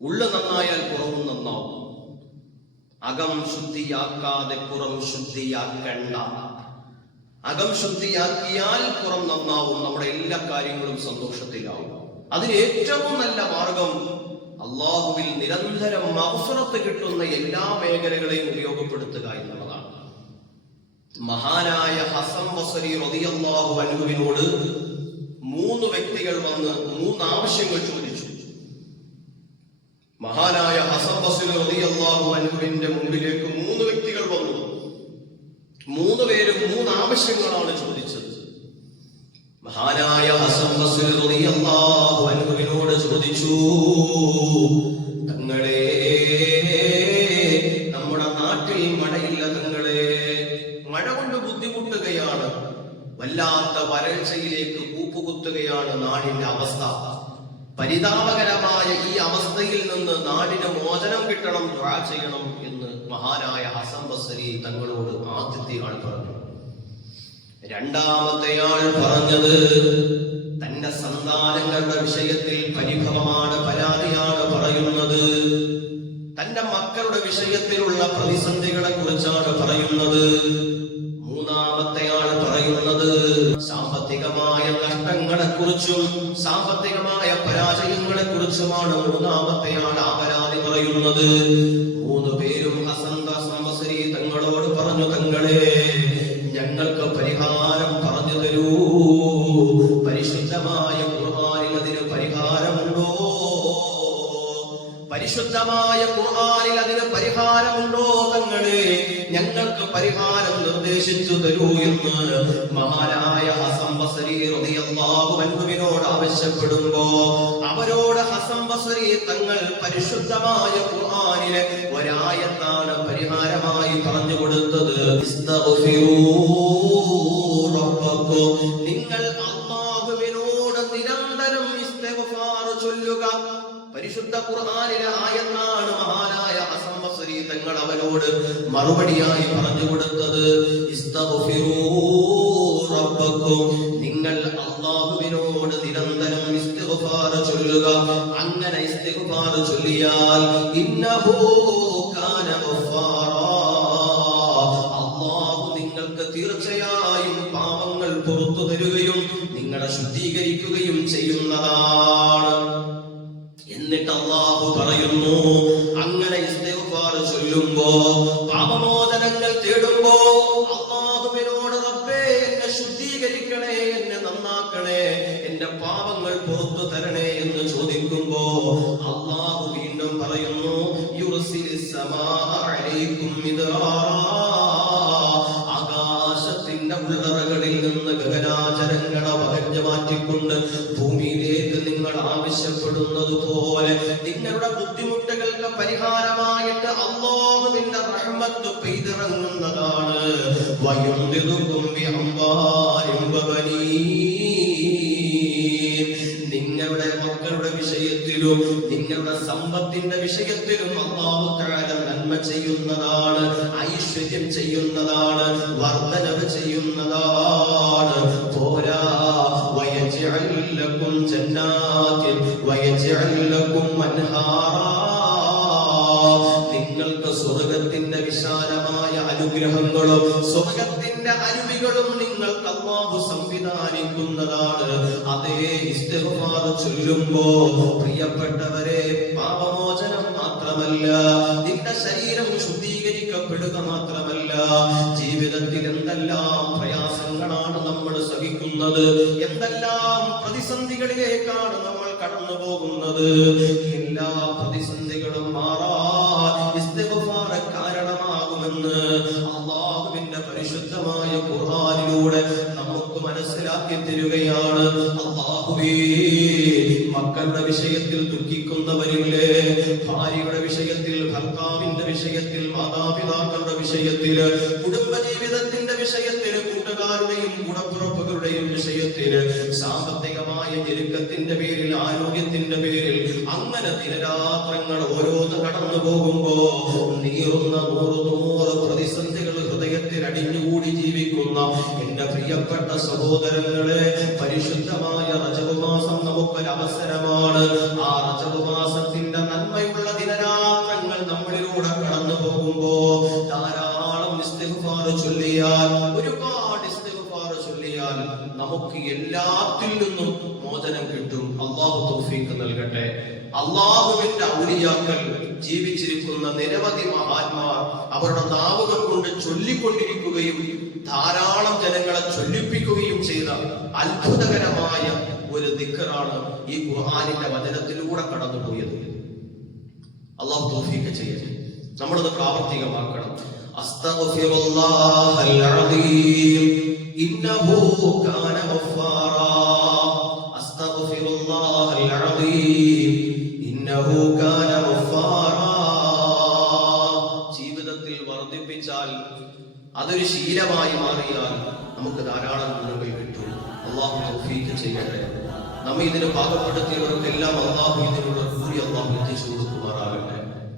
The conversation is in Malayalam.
ഉള്ള നന്നായാൽ പുറവും നന്നാവും. അകം ശുദ്ധിയാക്കാതെ പുറം ശുദ്ധിയാക്കണ്ട. അകം ശുദ്ധിയാക്കിയാൽ പുറം നന്നാവും. നമ്മുടെ എല്ലാ കാര്യങ്ങളും സന്തോഷത്തിലാവും. അതിന് ഏറ്റവും നല്ല മാർഗം അള്ളാഹുവിൽ നിരന്തരം മഗ്ഫിറത്ത് കിട്ടുന്ന എല്ലാ മേഖലകളെയും ഉപയോഗപ്പെടുത്തുക എന്നുള്ളതാണ്. മഹാനായ ഹസൻ ബസ്രി റളിയല്ലാഹു അൻഹുവിനോട് 3 വ്യക്തികൾ വന്ന് 3 ആവശ്യങ്ങൾ ചോദിച്ചു. മഹാനായ ഹസൻ ബസ്രി റളിയല്ലാഹു അൻഹുവിന്റെ മുമ്പിലേക്ക് 3 വ്യക്തികൾ വന്നു. 3 പേരും 3 ആവശ്യങ്ങളാണ് ചോദിച്ചത്. മഹാനായ ഹസൻ ബസ്രി റളിയല്ലാഹു അൻഹുവിനോട് ചോദിച്ചു, തങ്ങളെ, നമ്മുടെ നാട്ടിൽ മഴയില്ല തങ്ങളെ, മഴ കൊണ്ട് ബുദ്ധിമുട്ടുകയാണ്, വല്ലാത്ത വരൾച്ചയിലേക്ക് കൂപ്പുകുത്തുകയാണ് നാടിന്റെ അവസ്ഥ. പരിതാപകരമായ ഈ അവസ്ഥയിൽ നിന്ന് നാടിന് മോചനം കിട്ടണം, ദുആ ചെയ്യണം എന്ന് മഹാനായ ഹസൻ ബസ്രി തങ്ങളോട് ആദ്യത്തെ ആൾ പറഞ്ഞു. രണ്ടാമത്തെ ആൾ പറഞ്ഞത് തന്റെ സന്താനങ്ങളുടെ വിഷയത്തിൽ പരിഭവമാണ്, പരാതിയാണ് പറയുന്നത്. തന്റെ മക്കളുടെ വിഷയത്തിലുള്ള പ്രതിസന്ധികളെ കുറിച്ചാണ് പറയുന്നത്. മൂന്നാമത്തെ ആൾ പറയുന്നത് സാമ്പത്തികമായ നഷ്ടങ്ങളെ കുറിച്ചും സാമ്പത്തികമായ പരാജയങ്ങളെ കുറിച്ചുമാണ് മൂന്നാമത്തെ ആൾ ആ പരാതി പറയുന്നത്. 3 പേരും ഹസൻ ബസ്രി തങ്ങളോട് പറഞ്ഞു, തങ്ങളെ, ഞങ്ങൾക്ക് പരിഹാരം പറഞ്ഞു തരൂ. പരിശുദ്ധമായ ഖുർആനിൽ അതിന് പരിഹാരമുണ്ടോ? പരിശുദ്ധമായ ഖുർആനിൽ അതിന് പരിഹാരമുണ്ടോ? തങ്ങളെ, ഞങ്ങൾക്ക് പരിഹാരം നിർദ്ദേശിച്ചു തരൂ എന്ന് മഹാനായ ഹസൻ ബസ്രി റളിയല്ലാഹു അൻഹുവിനോട് ആവശ്യപ്പെടുമ്പോ അവരോട് ഹസൻ ബസ്രി തങ്ങൾ പരിശുദ്ധമായ ഖുർആനിലെ ഒരായത്താണ് പരിഹാരമായി പറഞ്ഞു കൊടുത്തത്. ഇസ്തഗ്ഫിറൂ റബ്ബക്കും, നിങ്ങൾ അല്ലാഹുവിനോട് നിരന്തരം ഇസ്തിഗ്ഫാർ ചൊല്ലുക. പരിശുദ്ധ ഖുർആനിലെ ആയത്താണ് മഹാനായ ഹസൻ ബസ്രി തങ്ങൾ അവരോട് മറുപടിയായി പറഞ്ഞു കൊടുത്തത്. ഇസ്തഗ്ഫിറൂ റബ്ബക്കും, നിങ്ങൾ അല്ലാഹുവിനോട് നിരന്തരം ഇസ്തിഗ്ഫാർ ചൊല്ലുക. അങ്ങനെ ഇസ്തിഗ്ഫാർ ചൊല്ലിയാൽ ഇന്നഹു കാന ഗഫാറാ, അല്ലാഹു നിങ്ങൾക്ക് തീർച്ചയായും പാപങ്ങൾ പുറത്തു തരുകയും നിങ്ങളെ ശുദ്ധീകരിക്കുകയും ചെയ്യുന്നതാണ്. എന്നിട്ട് അല്ലാഹു പറയുന്നു, അങ്ങനെ ഇസ്തിഗ്ഫാർ ചൊല്ലുമ്പോ, പാപമോചനങ്ങൾ തേടുമ്പോ അല്ലാഹുവിനോട് റബ്ബേ എന്നെ ശുദ്ധീകരിക്കണേ, എന്നെ നന്നാക്കണേ, എന്റെ പാപങ്ങൾ പുറത്തു തരണേ എന്ന് ചോദിക്കുമ്പോ അല്ലാഹു വീണ്ടും പറയുന്നു, യുർസിലിസ് സമാഅ അലൈക്കും മിദ്റാറാ, ആകാശത്തിന്റെ ഉള്ളറകളിൽ നിന്ന് ഗഗനാചരങ്ങളെ വകഞ്ഞു മാറ്റിക്കൊണ്ട് ഭൂമിയിലേക്ക് നിങ്ങൾ ആവശ്യപ്പെടുന്നത് പോലെ നിങ്ങളുടെ ബുദ്ധിമുട്ടുകൾക്ക് പരിഹാരമായിട്ട് അല്ലാഹുവിന്റെ റഹ്മത്ത് പെയ്തിറങ്ങുന്നതാണ്. വയുംദിദുകും ബിഅംവാലിൻ വബനീൻ, നിങ്ങളുടെ മക്കളുടെ വിഷയത്തിലും നിങ്ങളുടെ സമ്പത്തിന്റെ വിഷയത്തിലും അല്ലാഹു തആല നന്മ ചെയ്യുന്നതാണ്, ഐശ്വര്യം ചെയ്യുന്നതാണ്, വർദ്ധനവ് ചെയ്യുന്നതാണ്. പോരാ, വയജ്അൽ ലക്കും ജന്നാത്തിൻ വയജ്അൽ ലക്കും അൻഹാറാ, നിങ്ങൾക്ക് സ്വർഗ്ഗത്തിന്റെ വിശാലമായ അനുഗ്രഹങ്ങളും സ്വർഗ്ഗത്തിന്റെ അരുവികളും നിങ്ങൾക്ക് അല്ലാഹു സംവിധാനിക്കുന്നതാണ്. അതേ ഇസ്തിഗ്ഫാർ ചൊല്ലുമ്പോ പ്രിയപ്പെട്ടവരെ, പാപമോചനം മാത്രമല്ല, നിന്റെ ശരീരം ശുദ്ധീകരിക്കപ്പെടുക മാത്രമല്ല, ജീവിതത്തിൽ എന്തെല്ലാം പ്രയാസങ്ങളാണ് നമ്മൾ സഹിക്കുന്നത്, എന്തെല്ലാം പ്രതിസന്ധികളിലേക്കാണ് നമ്മൾ കടന്നു പോകുന്നത്. എല്ലാ പ്രതിസന്ധികളും മാറാൻ ഇസ്തിഗ്ഫാർ കാരണമാകുമെന്ന് അല്ലാഹുവിന്റെ പരിശുദ്ധമായ ഖുർആനിലൂടെ നമുക്ക് മനസ്സിലാക്കി തരികയാണ്. അല്ലാഹുവേ, മക്കളുടെ വിഷയത്തിൽ ദുഃഖിക്കുന്നവരില്ലേ, ഭാര്യയുടെ വിഷയത്തിൽ, ഭർത്താവിന്റെ വിഷയത്തിൽ, മാതാപിതാക്കളുടെ വിഷയത്തിൽ, കുടുംബജീവിതത്തിന്റെ വിഷയത്തിൽ, കൂട്ടുകാരുടെയും കൂടപ്പുറപ്പുകളുടെയും വിഷയത്തിൽ, സാമ്പത്തികമായ ഞെരുക്കത്തിന്റെ പേരിൽ, ആരോഗ്യത്തിന്റെ പേരിൽ, അങ്ങനെ ദിനരാത്രങ്ങൾ ഓരോന്ന് കടന്നു പോകുമ്പോ നീറുന്ന 100 പ്രതിസന്ധികൾ ഹൃദയത്തിൽ അടിഞ്ഞുകൂടി ജീവിക്കുന്ന എന്റെ പ്രിയപ്പെട്ട സഹോദരങ്ങളെ, പരിശുദ്ധമായ റജബ് മാസം നമുക്കൊരവസരമാണ്. ആ റജബ് മാസത്തിന്റെ നന്മയുള്ള മുകളിലൂടെ കടന്നു പോകുമ്പോ ധാരാളം ഇസ്തിഗ്ഫാർ ചൊല്ലിയാൽ, ഒരുപാട് ഇസ്തിഗ്ഫാർ ചൊല്ലിയാൽ നമുക്ക് എല്ലാത്തിൽ നിന്നും മോചനം കിട്ടും. അല്ലാഹു തൗഫീഖ് നൽകട്ടെ. അല്ലാഹുവിന്റെ ഔലിയാക്കൾ, ജീവിച്ചിരിക്കുന്ന നിരവധി മഹാന്മാർ അവരുടെ നാവുകൾ കൊണ്ട് ചൊല്ലിക്കൊണ്ടിരിക്കുകയും ധാരാളം ജനങ്ങളെ ചൊല്ലിപ്പിക്കുകയും ചെയ്ത അത്ഭുതകരമായ ഒരു ദിക്റാണ് ഈ ഖുർആനിന്റെ വചനത്തിലൂടെ കടന്നുപോയത്. അല്ലാഹു തൗഫീഖ് ചെയ്യട്ടെ. നമ്മളത് പ്രാവർത്തികമാക്കണം. അസ്തഗ്ഫിറുല്ലാഹൽ അസീം ഇന്നഹു കാന ഗഫാറാ. അസ്തഗ്ഫിറുല്ലാഹൽ അസീം ഇന്നഹു കാന ഗഫാറാ. ജീവിതത്തിൽ വർദ്ധിപ്പിച്ചാൽ, അതൊരു ശീലമായി മാറിയാൽ നമുക്ക് ധാരാളം ഗുണങ്ങൾ കിട്ടും. അല്ലാഹു തൗഫീഖ് ചെയ്യട്ടെ. നമ്മെ ഇതിന് പാകപ്പെടുത്തിയവർക്കെല്ലാം അല്ലാഹു ഇതിനുള്ള കൂലി അല്ലാഹു എത്തിച്ചു കൊടുക്കുമാറാകട്ടെ.